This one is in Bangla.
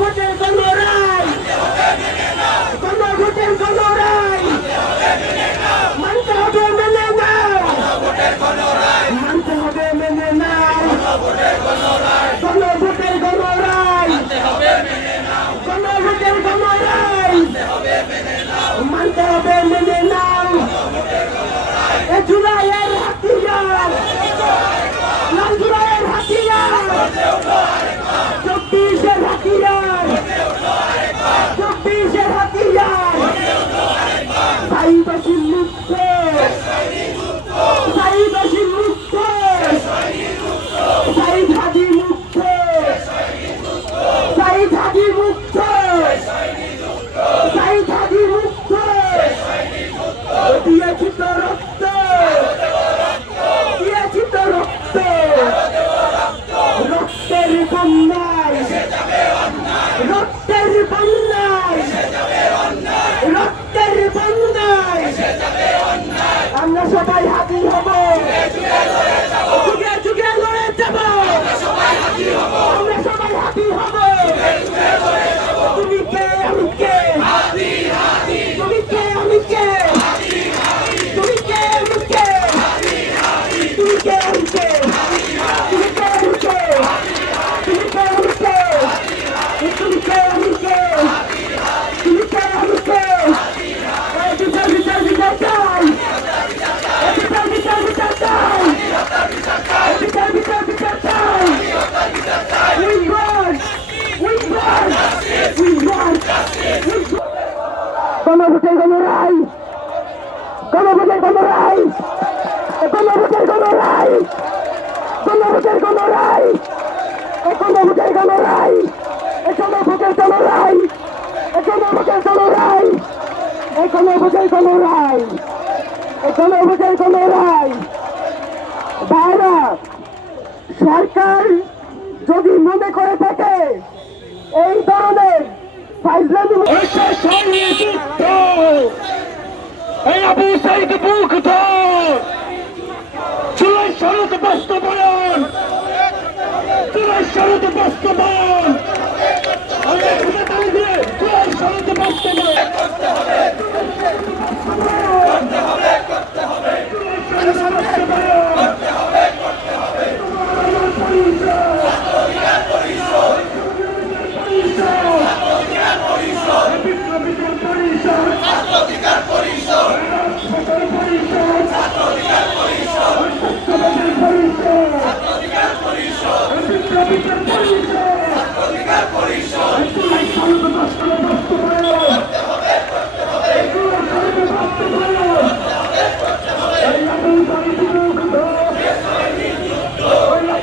গণভোটের গণরায়, গণভোটের গণরায় মানতে হবে, মেনে নাও, মানতে হবে, মেনে নাও, গণভোটের গণরায়, গণভোটের গণরায় মানতে হবে, মেনে নাও। এ জুলাইয়ের হাতিয়ার, লাল জুলাইয়ের হাতিয়ার, 24-এর হাতিয়ার, 24-এর হাতিয়ার, সাইবাসী মুক্ত, সাইবাসী মুক্ত, সাইদ হাদি মুক্ত, সাইদ হাদি মুক্ত, সাইদ হাদি মুক্ত, দিয়েছি তো রক্ত, দিয়েছি তো রক্ত, রক্তের বন্যায়, রক্তের বন্যায়, রক্তের বন্যায় আমরা সবাই হাজির হব, যুগে যুগে লড়ে যাব, আমরা সবাই হাজির হব। তুমি কে আমি কে, তুমি কে আমি কে, তুমি কে আমি কে, তুমি কে আমি কে, তুমি কে আমি কে, তুমি কে আমি কে, তুমি কে আমি কে, তুমি কে আমি কে, বিচার বিচার বিচার চাই, বিচার বিচার বিচার চাই, বিচার বিচার বিচার চাই। We want, we want, we want, we want. গণভোটের গণরায়, গণভোটের গণরায়, গণভোটের গণরায়, গণভোটের গণরায়, গণভোটের গণরায়, গণভোটের গণরায়, গণভোটের গণরায়, গণভোটের গণরায়, গণভোটের গণরায়। ভাইরা, সরকার যদি মনে করে থাকে এই ধরনের ফাইজলামি, এই আবু সাইদ মুক্ত, জুলাই শরৎ বাস্তবায়ন, জুলাই শরৎ বাস্তবায়ন,